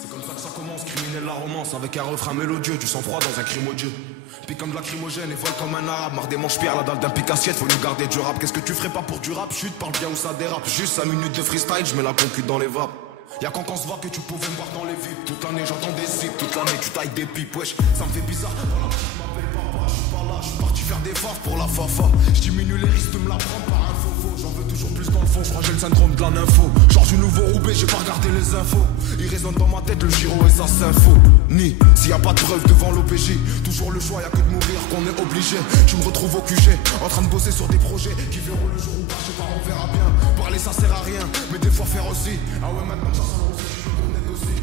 C'est comme ça que ça commence, criminel la romance. Avec un refrain mélodieux, du sang-froid dans un crime odieux. Pique comme de lacrymogène et vole comme un arabe. Marre des manches pierres, la dalle d'un pic assiette, faut nous garder du rap. Qu'est-ce que tu ferais pas pour du rap? Chute, parle bien ou ça dérape. Juste 5 minutes de freestyle, je mets la concu dans les vapes. Y'a quand on se voit que tu pouvais me voir dans les vides. Toute l'année j'entends des zips, toute l'année tu tailles des pipes. Wesh, ça me fait bizarre, voilà, je m'appelle papa, je suis pas là. Je suis parti faire des faves pour la fafa. Je diminue les risques de me la prendre par un faux. J'en veux toujours plus dans le fond, je crois que j'ai le syndrome de la nympho. Genre du nouveau Roubaix, j'ai pas regardé les infos. Il résonne dans ma tête le Giro et sa sympho. Ni, s'il y a pas de preuve devant l'OPJ. Toujours le choix, y'a que de mourir qu'on est obligé. Tu me retrouves au QG, en train de bosser sur des projets qui verront le jour ou pas, je sais pas, on verra bien. Parler ça sert à rien, mais des fois faire aussi. Ah ouais, maintenant ça sent aussi, je veux qu'on aide aussi.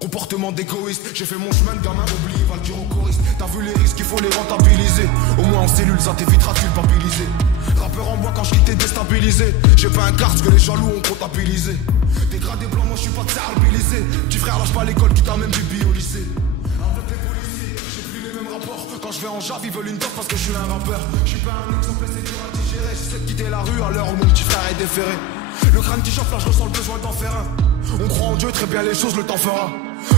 Comportement d'égoïste, j'ai fait mon chemin de gamin, oublié, va le dire au choriste. T'as vu les risques, il faut les rentabiliser. Au moins en cellule, ça t'évitera de culpabiliser. Rappeur en moi quand je quitte t'es déstabilisé. J'ai pas un quart, ce que les jaloux ont comptabilisé. Dégradé blanc, moi je suis pas de serbiliser. Petit frère lâche pas l'école, tu t'as même bibi au lycée. Avec les policiers, j'ai plus les mêmes rapports. Quand je vais en jave, ils veulent une dose parce que je suis un rappeur. Je suis pas un exemple, c'est dur à digérer. J'essaie de quitter la rue à l'heure où mon petit frère est déféré. Le crâne qui chauffe là, je ressens le besoin d'en faire un. On croit en Dieu, très bien les choses, le temps fera.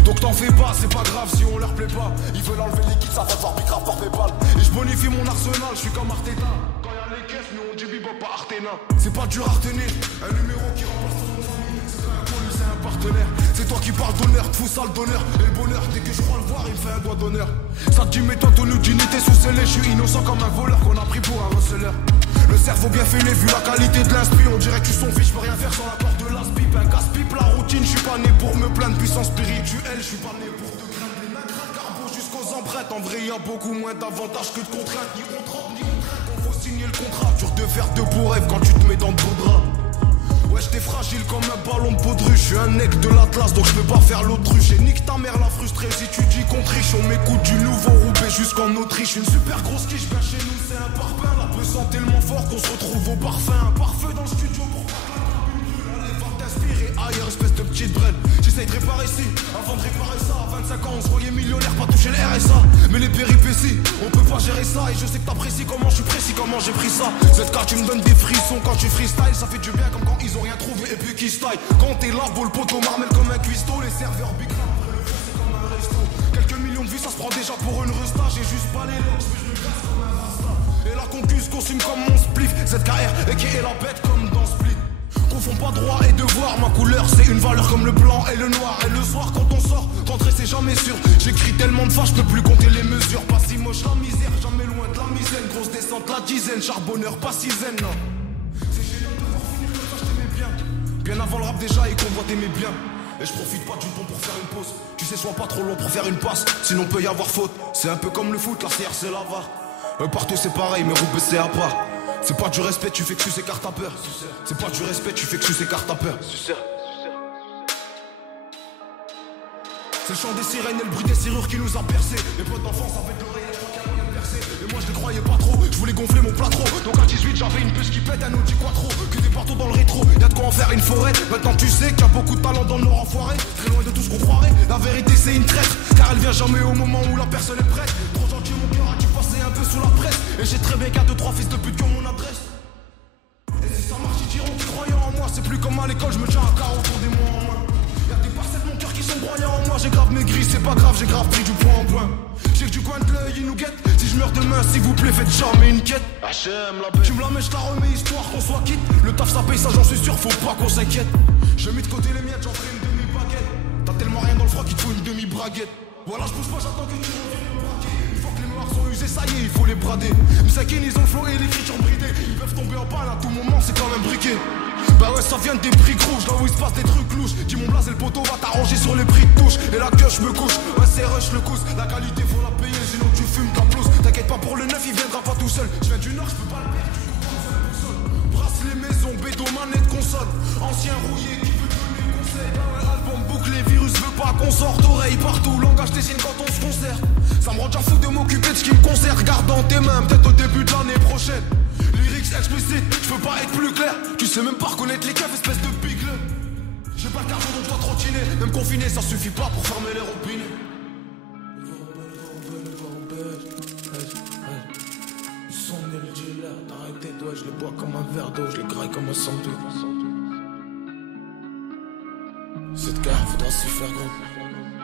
Donc t'en fais pas, c'est pas grave si on leur plaît pas. Ils veulent enlever les kits, ça va devoir grave par Paypal. Et je bonifie mon arsenal, je suis comme Arteta. Quand y'a les caisses, nous on dit bebop pas Artena. C'est pas dur à retenir, un numéro qui remplace ton nom de famille. C'est pas un connu, c'est un partenaire. C'est toi qui parles d'honneur, te fous sale d'honneur. Et le bonheur, dès que je crois le voir, il me fait un doigt d'honneur. Ça te dit mets-toi ton d'unité sous scellé. Je suis innocent comme un voleur qu'on a pris pour un receleur. Le cerveau bien fêlé, vu la qualité de l'inspi. On dirait que tu son fils, je peux rien faire sans l'accord de l'as-pipe. Un casse-pipe, la routine, je suis pas né pour me plaindre. Puissance spirituelle, je suis pas né pour te craindre. Les mains crânes, carbo jusqu'aux empreintes. En vrai, y a beaucoup moins d'avantages que de contraintes. Ni contraintes, ni contraintes, on faut signer le contrat. Dur de faire de beaux rêves quand tu te mets dans de beaux draps. Ouais, j'étais fragile comme un ballon de baudruche. Je suis un nec de l'Atlas, donc je peux pas faire l'autruche. Et nique ta mère la frustrée si tu dis qu'on triche. On m'écoute du nouveau Roubaix jusqu'en Autriche. Une super grosse quiche, bien chez nous, c'est un parpaing. La peu sent tellement fort qu'on se retrouve au parfum. Un parfum dans le studio pour pas que la une brûle. Allez, va t'inspirer ailleurs, espèce de petite brêle. J'essaye de réparer ici, avant de réparer ça. À 25 ans, on se voyait millionnaire, pas toucher le RSA. Mais les péripéties, on peut pas gérer ça. Et je sais que t'apprécies comment je suis précis, comment j'ai pris ça. Cette carte, tu me donnes des frissons quand tu freestyle. Ça fait du bien comme quand ils ont rien trouvé et puis qui style. Quand t'es là, beau le poteau marmelle comme un cuistot. Les serveurs big rap, après le feu c'est comme un resto. Quelques millions de vues, ça se prend déjà pour une resta. J'ai juste pas les locks, mais je me casse comme un rasta. Et la concuse consume comme mon spliff. ZKR et qui est la bête comme dans Split. Confonds pas droit et devoir, ma couleur c'est une valeur comme le blanc et le noir. Et le soir quand on sort, rentrer c'est jamais sûr. J'écris tellement de fois, je peux plus compter les mesures. Pas si moche la misère, jamais loin de la misaine. Grosse descente la dizaine, charbonneur pas si zen non. C'est génial de voir finir comme ça, je t'aimais bien. Bien avant le rap déjà et qu'on voit t'aimer bien. Et je profite pas du pont pour faire une pause. Tu sais, sois pas trop long pour faire une passe, sinon peut y avoir faute. C'est un peu comme le foot, la CR c'est la VAR. Partout c'est pareil, mais Roubaix c'est à part. C'est pas du respect, tu fais que tu s'écartes à peur. C'est pas du respect, tu fais que tu s'écartes à peur. C'est le chant des sirènes et le bruit des serrures qui nous a percé. Les potes d'enfance avec l'oreille, je crois qu'il y a moyen de percer. Et moi je les croyais pas trop, je voulais gonfler mon plâtreau. Donc à 18 j'avais une puce qui pète, un Audi Quattro. Que des partout dans le rétro, y'a de quoi en faire une forêt. Maintenant tu sais qu'il y a beaucoup de talent dans le Nord enfoiré. Très loin de tout ce qu'on croirait, la vérité c'est une traître. Car elle vient jamais au moment où la personne est prête. Trop gentil mon cœur a dû passer un peu sous la presse. Et j'ai très bien qu'à 2-3 fils de pute qui ont mon adresse. Et si ça marche ils diront qu'ils croyaient en moi. C'est plus comme à l'école, je me tiens à carreau autour des mois en main. Y'a des parcelles de mon cœur qui sont broyants en moi. J'ai grave maigri, c'est pas grave, j'ai grave pris du point en point. J'ai que du coin de l'œil, ils nous guettent. Si je meurs demain, s'il vous plaît, faites jamais une quête. HM, la bête. Tu me la mets, je la remets, histoire qu'on soit quitte. Le taf ça paye, ça j'en suis sûr, faut pas qu'on s'inquiète. J'ai mis de côté les miettes, j'en ferai une demi-baguette. T'as tellement rien dans le froc qu'il te faut une demi-braguette. Voilà, je bouge pas, j'attends que tu reviennes me braquer. Une fois que les noirs sont usés, ça y est, il faut les brader. Misakin, ils ont le flow et l'écriture bridée. Ils peuvent tomber en panne à tout moment, c'est quand même briqué. Bah ouais, ça vient des briques rouges, là où il se passe des trucs louches. Dis mon blaze et le poteau va t'arranger sur les prix de touche. Et la queue, je me couche, ouais, c'est rush le cousse. La qualité, faut la payer, sinon tu fumes ta blouse. T'inquiète pas pour le neuf, il viendra pas tout seul. Je viens du nord, je peux pas le perdre, du coup, brasse les maisons, bédo, manette, console. Ancien rouillé qui veut donner conseil. Bah ouais, album bouclé, virus veut pas qu'on sorte. Oreille partout, langage des signes quand on se concerte. Ça me rend déjà fou de m'occuper de ce qui me concerne. Regarde dans tes mains, peut-être au début de l'année prochaine. Lyrics explicite, je peux pas être plus clair. Tu sais même pas reconnaître les keufs, espèce de bigle. J'ai pas le carton donc je dois trottiner. Même confiné, ça suffit pas pour fermer les robinets. Ils sont nés le dealer, t'arrêtes tes doigts, je les bois comme un verre d'eau, je les graille comme un sandwich. Cette guerre faudra s'y faire gros.